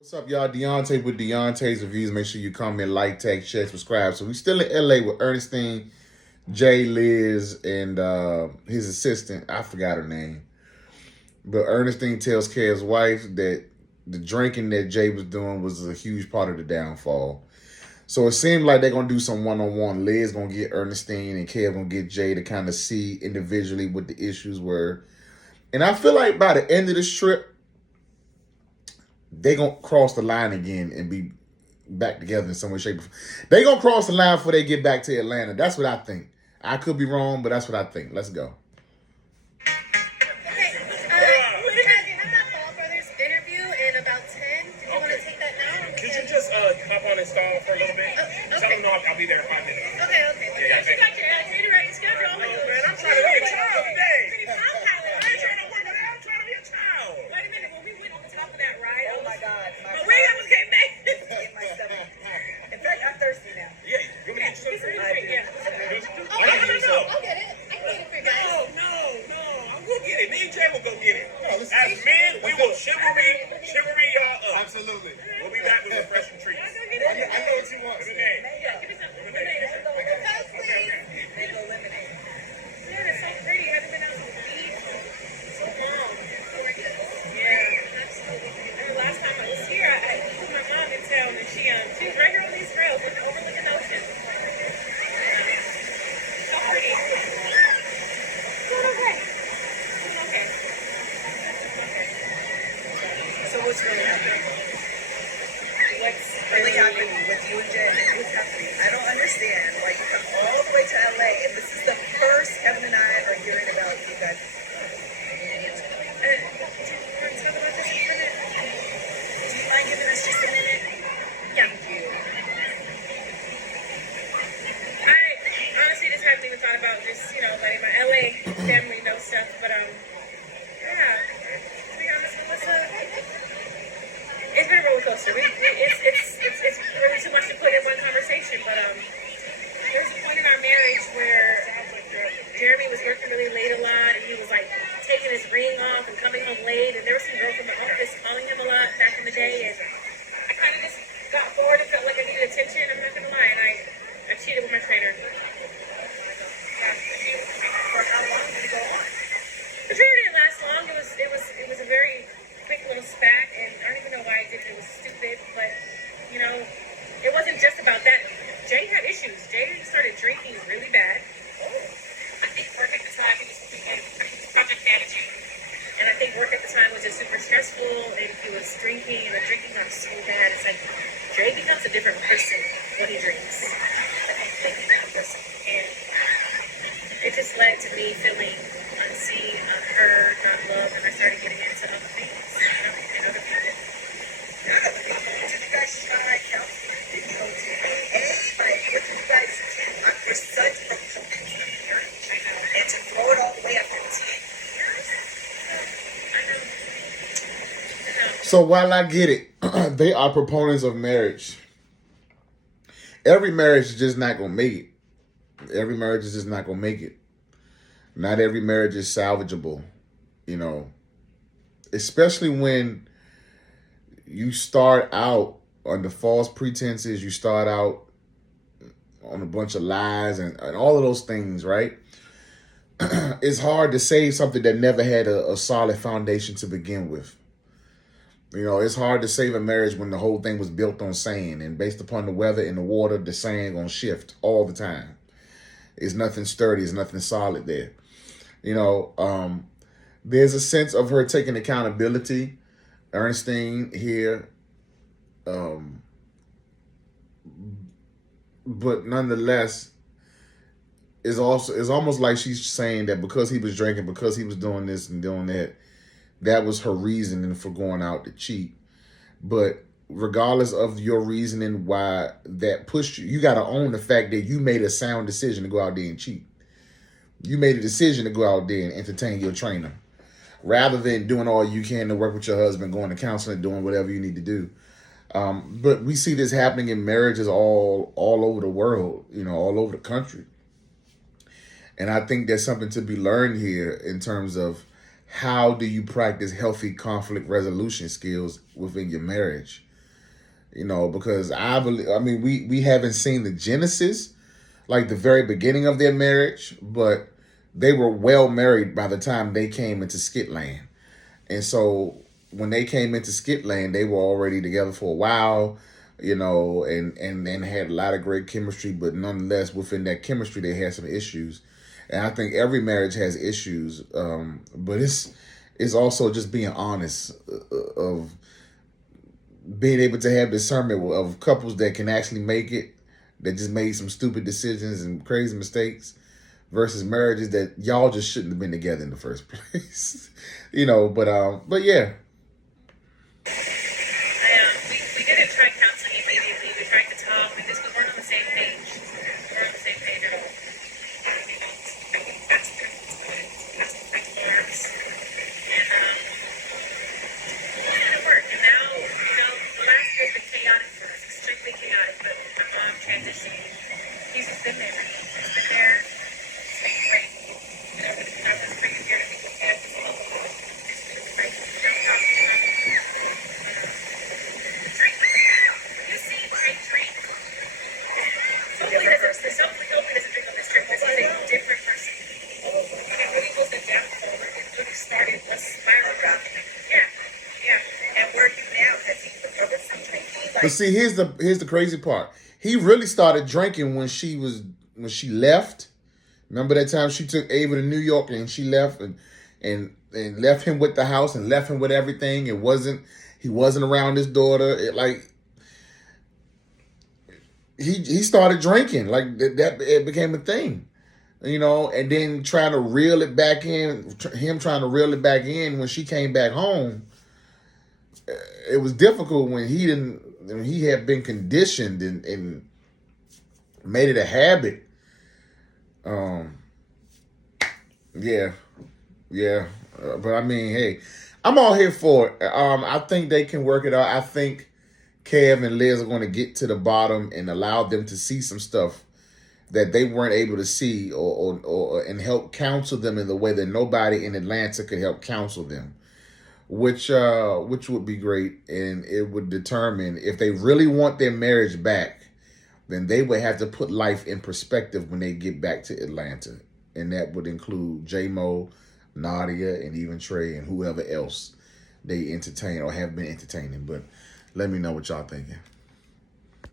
What's up, y'all? Deontay with Deontay's Reviews. Make sure you comment, like, tag, share, subscribe. So we still in LA with Ernestine, Jay, Liz, and his assistant. I forgot her name. But Ernestine tells Kev's wife that the drinking that Jay was doing was a huge part of the downfall. So it seemed like they're gonna do some one-on-one. Liz gonna get Ernestine and Kev gonna get Jay to kind of see individually what the issues were. And I feel like by the end of this trip, they gonna cross the line again and be back together in some way, shape, or form. They gonna cross the line before they get back to Atlanta. That's what I think. I could be wrong, but that's what I think. Let's go. Okay, have that Paul Brothers interview in about 10. Did you want to take that now? Could you just hop on and stall for a little bit? Okay. Tell them no, I'll be there in 5 minutes. Okay. Yeah, You got your activity right. You got your own. Oh, man, I'm trying to be a child today. Pretty proud, Tyler. I ain't trying to work with that. I'm trying to be a child. Wait a minute. When we went on the top of that ride, Oh my God. but we almost came back. In my stomach. In fact, I'm thirsty now. Yeah, you want me to get you some food? Yeah. I can do so. I'll get it. I can get it for you guys. No. We'll get it. Me and Jay will go get it. As men, we will chivalry y'all up. Absolutely. We'll be back with refreshing treats. I know what you want. Lemonade. Give me some lemonade. Coke, please. Mango lemonade. Man, it's so pretty. Haven't been out on the beach in so long. Yeah, absolutely. And the last time I was here, I took my mom in town, and she was right here on these rails, overlooking the ocean. So pretty. Doing okay. So what's really happening? What's Really happening with you and Jen? What's happening? I don't understand why you come all the way to LA and this is the first Kevin and I are hearing about you guys. Can we talk about this for a minute? Do you mind giving us just a minute? Yeah. Thank you. I honestly just hadn't even thought about just, letting my LA family know stuff, but yeah. To be honest, Melissa, it's been a roller coaster. It's really too much to put in one conversation, but there was a point in our marriage where Jeremy was working really late a lot, and he was like taking his ring off and coming home late, and there was some girl from the office calling him a lot back in the day, and I kind of just got bored and felt like I needed attention. I'm not gonna lie, and I cheated with my trainer. Yeah. For how long did it go on? The trainer didn't last long. It was a very quick little spat, and I don't even know why I did it. It was stupid, but it wasn't just about that. Jay had issues. Jay started drinking really bad. I think work at the time he was project managing, and I think work at the time was just super stressful, and he was drinking, and the drinking got so bad. It's like Jay becomes a different person when he drinks. A completely different person, and it just led to me feeling unseen, unheard, not loved, and I started getting into other things, and other people. Did you guys try counseling? Did you go to AA? Like, what did you guys do? Your son's from marriage. I know. And to throw it all away after 10 years? I know. So while I get it, they are proponents of marriage. Every marriage is just not gonna make it. Every marriage is just not gonna make it. Not every marriage is salvageable, especially when you start out under false pretenses, you start out on a bunch of lies and all of those things, right? It's hard to save something that never had a solid foundation to begin with. It's hard to save a marriage when the whole thing was built on sand, and based upon the weather and the water, the sand gonna shift all the time. It's nothing sturdy, it's nothing solid there. There's a sense of her taking accountability, Ernestine here. But nonetheless, it's almost like she's saying that because he was drinking, because he was doing this and doing that, that was her reasoning for going out to cheat. But regardless of your reasoning why that pushed you, you got to own the fact that you made a sound decision to go out there and cheat. You made a decision to go out there and entertain your trainer, rather than doing all you can to work with your husband, going to counseling, doing whatever you need to do. But we see this happening in marriages all over the world, all over the country. And I think there's something to be learned here in terms of how do you practice healthy conflict resolution skills within your marriage? You know, because I believe, I mean, we haven't seen the genesis, like the very beginning of their marriage, but they were well married by the time they came into Skitland. And so when they came into Skitland, they were already together for a while, you know, and had a lot of great chemistry, but nonetheless, within that chemistry, they had some issues. And I think every marriage has issues, but it's also just being honest of being able to have discernment of couples that can actually make it, that just made some stupid decisions and crazy mistakes, versus marriages that y'all just shouldn't have been together in the first place. You know, but yeah. We didn't try counseling immediately. We tried to talk. We just weren't on the same page. We weren't on the same page at all. And it worked. And now, the last year's been chaotic for us. Extremely chaotic. But my mom transitioned. He's just been there. He's been there. It's been great. I was bringing here to be prepared for all of us. It's great. Don't talk to him. Drink. You see, drink. Hopefully doesn't drink on this trip. This is a different person. It really was the downfall. It really started a spiral. Yeah. And where are you now? Has he recovered from drinking? But see, here's the crazy part. He really started drinking when she left. Remember that time she took Ava to New York and she left and left him with the house and left him with everything. He wasn't around his daughter. He started drinking, like that. It became a thing, you know. And then trying to reel it back in, him trying to reel it back in when she came back home. It was difficult when he didn't. When he had been conditioned and made it a habit. Yeah. But I mean, hey, I'm all here for it. I think they can work it out. I think Kev and Liz are going to get to the bottom and allow them to see some stuff that they weren't able to see, or and help counsel them in the way that nobody in Atlanta could help counsel them, which would be great, and it would determine if they really want their marriage back. Then they would have to put life in perspective when they get back to Atlanta, and that would include J-Mo, Nadia, and even Trey and whoever else they entertain or have been entertaining. But let me know what y'all thinking.